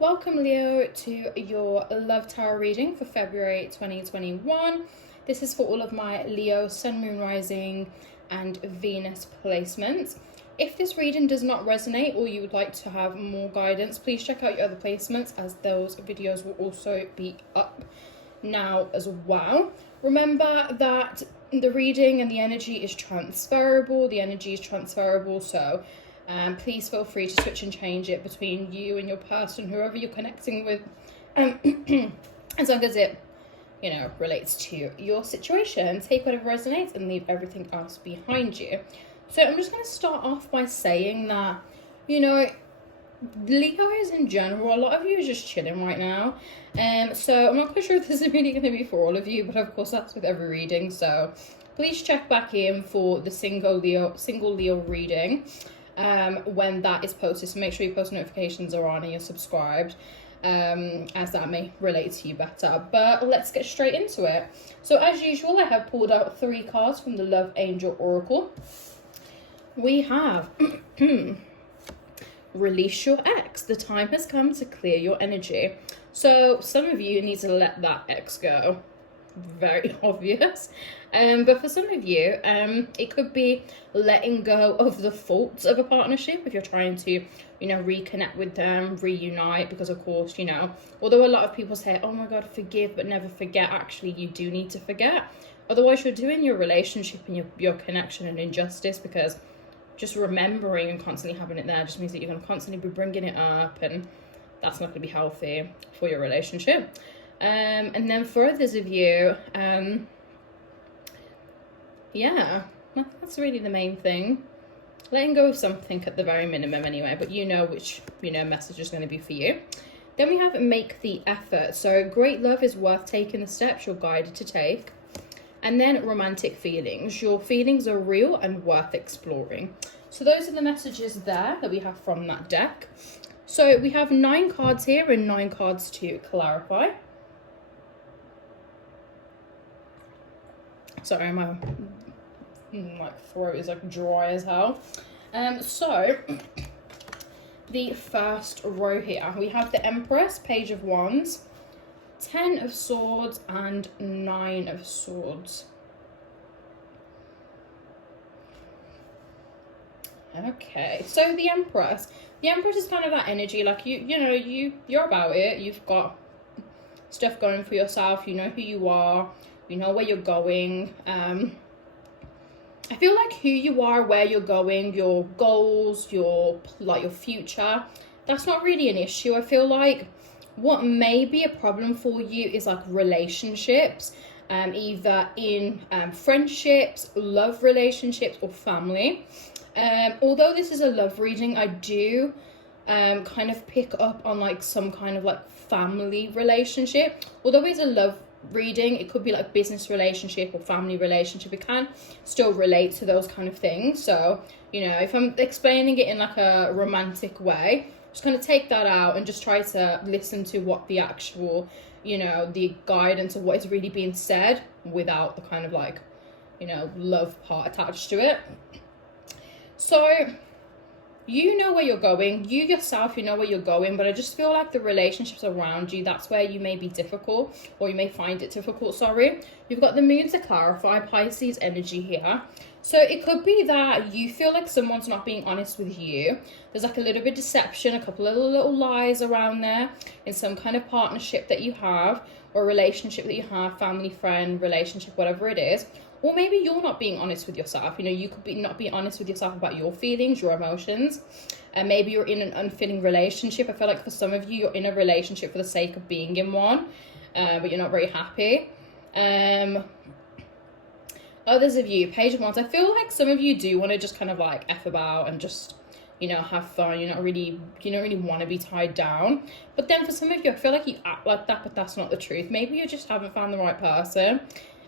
Welcome, Leo, to your Love Tarot reading for February 2021. This is for all of my Leo, Sun, Moon, Rising, and Venus placements. If this reading does not resonate or you would like to have more guidance, please check out your other placements, as those videos will also be up now as well. Remember that the reading and the energy is transferable. So please feel free to switch and change it between you and your person, whoever you're connecting with, as long as it, relates to your situation. Take whatever resonates and leave everything else behind you. So I'm just going to start off by saying that, Leos in general, a lot of you are just chilling right now. So I'm not quite sure if this is really going to be for all of you, but of course that's with every reading. So please check back in for the single Leo reading when that is posted. So make sure your post notifications are on and you're subscribed, as that may relate to you better. But let's get straight into it. So as usual, I have pulled out 3 cards from the Love Angel Oracle. We have release your ex. The time has come to clear your energy. So some of you need to let that ex go. Very obvious. But for some of you, it could be letting go of the faults of a partnership if you're trying to, reconnect with them, reunite, because of course, although a lot of people say, oh my God, forgive but never forget, actually you do need to forget. Otherwise you're doing your relationship and your connection an injustice, because just remembering and constantly having it there just means that you're going to constantly be bringing it up, and that's not going to be healthy for your relationship. And then for others of you, that's really the main thing. Letting go of something at the very minimum anyway, but which, message is going to be for you. Then we have make the effort. So great love is worth taking the steps you're guided to take. And then romantic feelings. Your feelings are real and worth exploring. So those are the messages there that we have from that deck. So we have 9 cards here and 9 cards to clarify. Sorry, my throat is dry as hell. So the first row here, we have the Empress, Page of Wands, 10 of Swords, and 9 of Swords. Okay, so the Empress is kind of that energy, you're about it. You've got stuff going for yourself. You know who you are. You know where you're going. I feel like who you are, where you're going, your goals, your future, that's not really an issue. I feel like what may be a problem for you is relationships, either in friendships, love relationships, or family. Although this is a love reading, I do kind of pick up on some kind of family relationship. Although it's a love reading, it could be business relationship or family relationship. It can still relate to those kind of things. So if I'm explaining it in a romantic way, just kind of take that out and just try to listen to what the actual the guidance of what is really being said, without the kind of love part attached to it. So you know where you're going, you yourself, you know where you're going, but I just feel like the relationships around you, that's where you may be difficult, or you may find it difficult, sorry. You've got the Moon to clarify, Pisces energy here. So it could be that you feel like someone's not being honest with you. There's a little bit of deception, a couple of little lies around there in some kind of partnership that you have, or relationship that you have, family, friend, relationship, whatever it is. Or maybe you're not being honest with yourself. You could be not being honest with yourself about your feelings, your emotions. And maybe you're in an unfitting relationship. I feel like for some of you, you're in a relationship for the sake of being in one, but you're not very happy. Others of you, Page of Wands, I feel like some of you do want to just kind of F about and just, have fun. You don't really want to be tied down. But then for some of you, I feel like you act like that, but that's not the truth. Maybe you just haven't found the right person,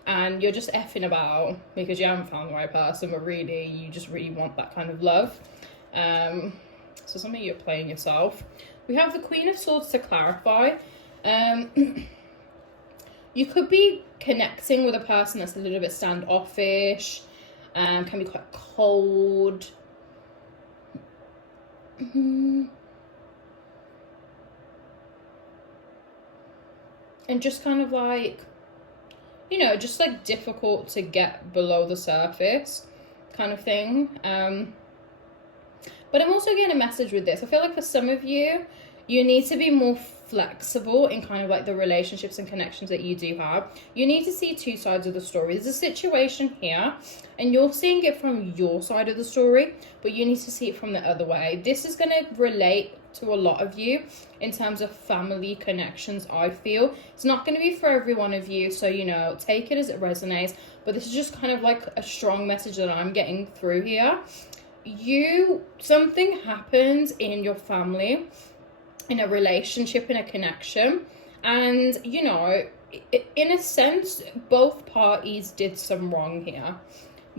and you're just effing about because you haven't found the right person, but really you just really want that kind of love. So some of you are playing yourself. We have the Queen of Swords to clarify. You could be connecting with a person that's a little bit standoffish, can be quite cold. and just kind of like, you know, just like difficult to get below the surface kind of thing. But I'm also getting a message with this. I feel like for some of you, you need to be more flexible in kind of like the relationships and connections that you do have. You need to see two sides of the story. There's a situation here and you're seeing it from your side of the story, but you need to see it from the other way. This is going to relate to a lot of you in terms of family connections. I feel it's not going to be for every one of you, so you know, take it as it resonates, but this is just kind of like a strong message that I'm getting through here. Something happens in your family, in a relationship, in a connection, and you know, in a sense both parties did some wrong here,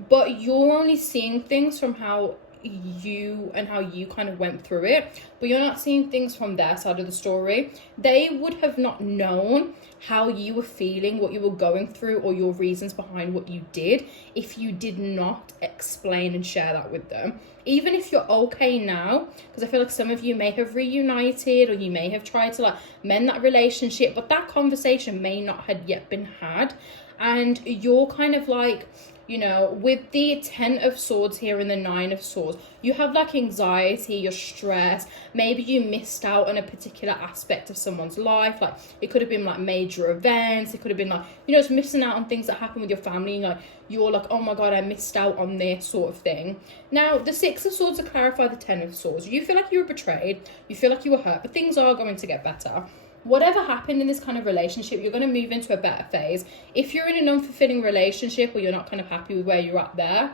but you're only seeing things from how you kind of went through it, but you're not seeing things from their side of the story. They would have not known how you were feeling, what you were going through, or your reasons behind what you did if you did not explain and share that with them. Even if you're okay now, because I feel like some of you may have reunited, or you may have tried to like mend that relationship, but that conversation may not had yet been had, and you're kind of like, you know, with the 10 of Swords here and the 9 of Swords, you have like anxiety, you're stressed, maybe you missed out on a particular aspect of someone's life, like it could have been like major events, it could have been like, you know, it's missing out on things that happen with your family, you know, you're like, oh my god, I missed out on this sort of thing. Now, the 6 of Swords to clarify the 10 of Swords, you feel like you were betrayed, you feel like you were hurt, but things are going to get better. Whatever happened in this kind of relationship, you're going to move into a better phase. If you're in an unfulfilling relationship, or you're not kind of happy with where you're at there,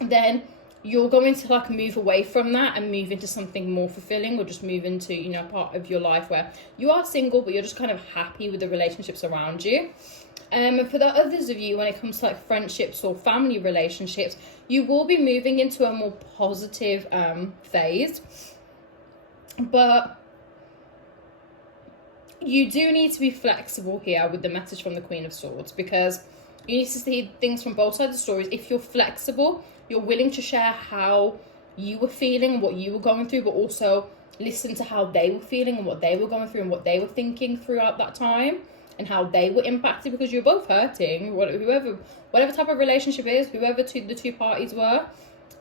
then you're going to like move away from that and move into something more fulfilling, or just move into, you know, part of your life where you are single, but you're just kind of happy with the relationships around you. For the others of you, when it comes to like friendships or family relationships, you will be moving into a more positive phase. But you do need to be flexible here with the message from the Queen of Swords, because you need to see things from both sides of the stories. If you're flexible, you're willing to share how you were feeling, what you were going through, but also listen to how they were feeling and what they were going through and what they were thinking throughout that time, and how they were impacted, because you're both hurting. Whatever type of relationship it is, whoever the two parties were,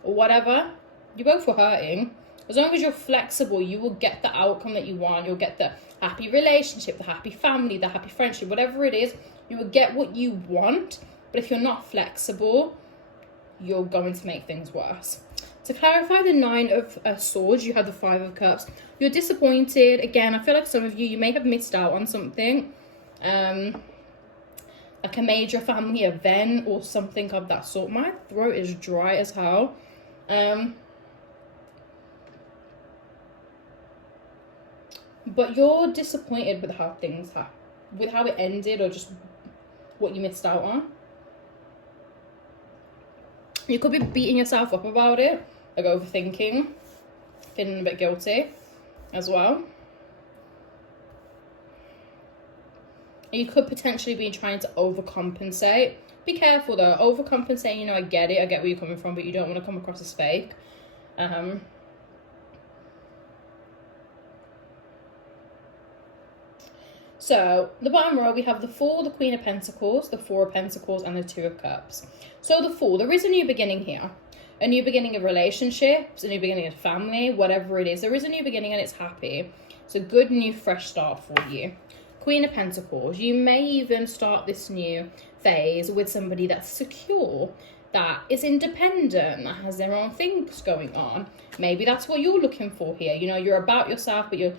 or whatever, you both were hurting. As long as you're flexible, you will get the outcome that you want. You'll get the happy relationship, the happy family, the happy friendship, whatever it is, you will get what you want. But if you're not flexible, you're going to make things worse. To clarify the 9 of Swords, you have the 5 of Cups. You're disappointed. Again, I feel like some of you may have missed out on something. Like a major family event or something of that sort. My throat is dry as hell. But you're disappointed with how things with how it ended, or just what you missed out on. You could be beating yourself up about it, like overthinking, feeling a bit guilty as well. You could potentially be trying to overcompensate. Be careful though, overcompensating, you know, I get it, I get where you're coming from, but you don't want to come across as fake. So, the bottom row, we have the Fool, the Queen of Pentacles, the 4 of Pentacles, and the 2 of Cups. So, the Fool, there is a new beginning here. A new beginning of relationships, a new beginning of family, whatever it is. There is a new beginning and it's happy. It's a good, new, fresh start for you. Queen of Pentacles, you may even start this new phase with somebody that's secure, that is independent, that has their own things going on. Maybe that's what you're looking for here. You know, you're about yourself, but you're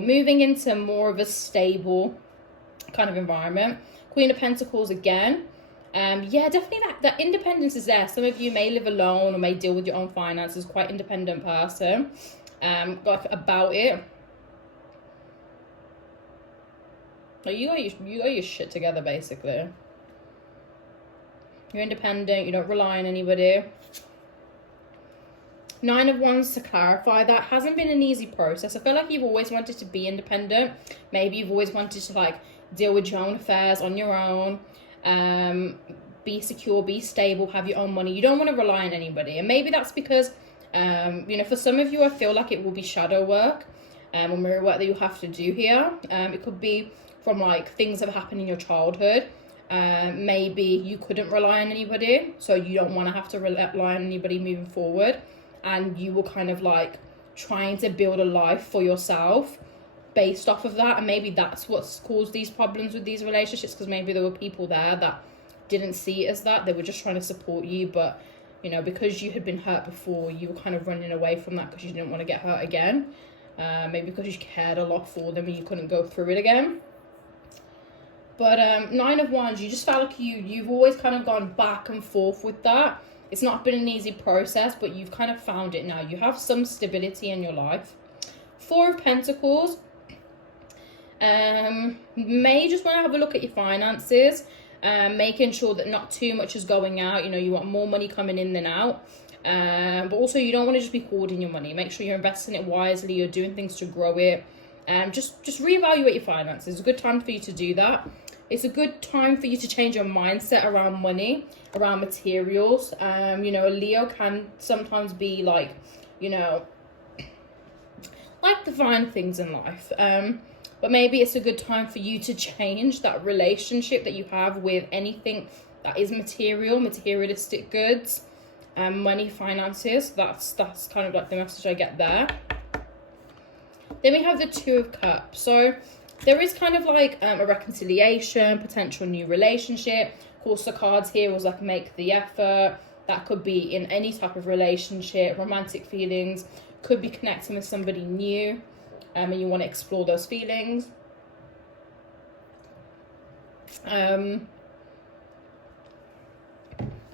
moving into more of a stable kind of environment. Queen of Pentacles again. Yeah, definitely that independence is there. Some of you may live alone or may deal with your own finances, quite independent person. Like about it. Like you got your shit together, basically. You're independent, you don't rely on anybody. 9 of Wands, to clarify, that hasn't been an easy process. I feel like you've always wanted to be independent. Maybe you've always wanted to like deal with your own affairs on your own. Be secure, be stable, have your own money. You don't want to rely on anybody. And maybe that's because, you know, for some of you, I feel like it will be shadow work. or mirror work that you have to do here. It could be from like things that have happened in your childhood. Maybe you couldn't rely on anybody, so you don't want to have to rely on anybody moving forward, and you were kind of like trying to build a life for yourself based off of that, and maybe that's what's caused these problems with these relationships, because maybe there were people there that didn't see it as that. They were just trying to support you, but you know, because you had been hurt before, you were kind of running away from that because you didn't want to get hurt again. Maybe because you cared a lot for them and you couldn't go through it again. But 9 of Wands, you just felt like you've always kind of gone back and forth with that. It's not been an easy process, but you've kind of found it now. You have some stability in your life. 4 of Pentacles. May just want to have a look at your finances, making sure that not too much is going out. You know, you want more money coming in than out, but also you don't want to just be hoarding your money. Make sure you're investing it wisely, you're doing things to grow it. Just reevaluate your finances. It's a good time for you to do that. It's a good time for you to change your mindset around money, around materials. You know, Leo can sometimes be like, you know, like the fine things in life. But maybe it's a good time for you to change that relationship that you have with anything that is material, materialistic goods, money, finances. That's kind of like the message I get there. Then we have the 2 of Cups. So there is kind of like a reconciliation, potential new relationship. Of course, the cards here was like make the effort. That could be in any type of relationship, romantic feelings, could be connecting with somebody new. And you want to explore those feelings.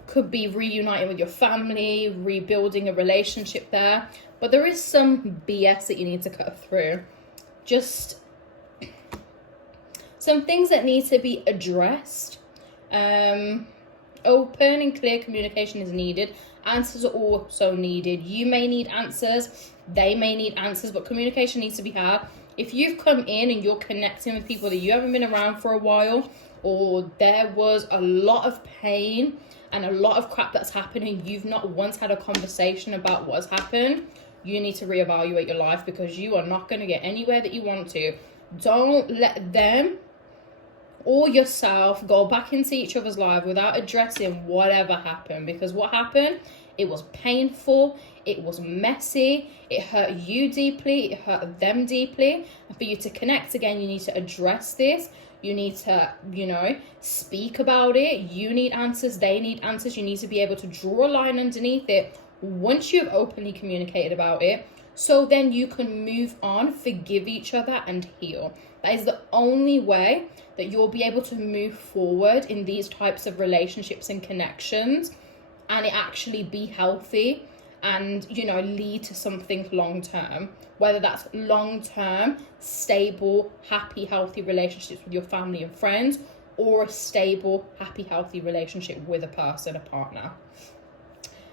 Could be reuniting with your family, rebuilding a relationship there. But there is some BS that you need to cut through. Just some things that need to be addressed. Open and clear communication is needed. Answers are also needed. You may need answers. They may need answers, but communication needs to be had. If you've come in and you're connecting with people that you haven't been around for a while, or there was a lot of pain and a lot of crap that's happening, you've not once had a conversation about what's happened, you need to reevaluate your life, because you are not going to get anywhere that you want to. Don't let them or yourself go back into each other's life without addressing whatever happened, because what happened, it was painful, it was messy, it hurt you deeply, it hurt them deeply. And for you to connect again, you need to address this. You need to, you know, speak about it. You need answers, they need answers. You need to be able to draw a line underneath it once you've openly communicated about it, so then you can move on, forgive each other, and heal. That is the only way that you'll be able to move forward in these types of relationships and connections, and it actually be healthy and, you know, lead to something long term, whether that's long term, stable, happy, healthy relationships with your family and friends, or a stable, happy, healthy relationship with a person, a partner.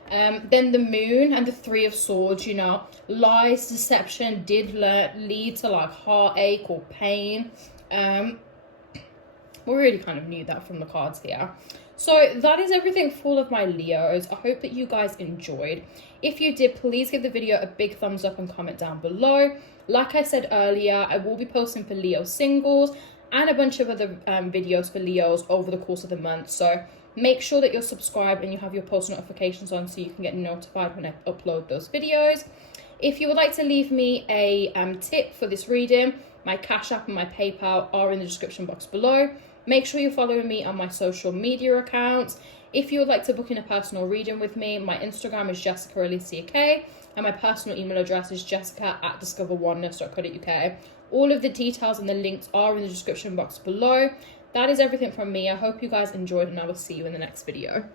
Then the Moon and the 3 of Swords, you know, lies, deception did lead to like heartache or pain. We really kind of knew that from the cards here. So that is everything for all of my Leos. I hope that you guys enjoyed. If you did, please give the video a big thumbs up and comment down below. Like I said earlier, I will be posting for Leo singles and a bunch of other videos for Leos over the course of the month. So make sure that you're subscribed and you have your post notifications on so you can get notified when I upload those videos. If you would like to leave me a tip for this reading, my Cash App and my PayPal are in the description box below. Make sure you're following me on my social media accounts. If you would like to book in a personal reading with me, my Instagram is Jessica Alicia K, and my personal email address is jessica@discoveroneness.co.uk. All of the details and the links are in the description box below. That is everything from me. I hope you guys enjoyed, and I will see you in the next video.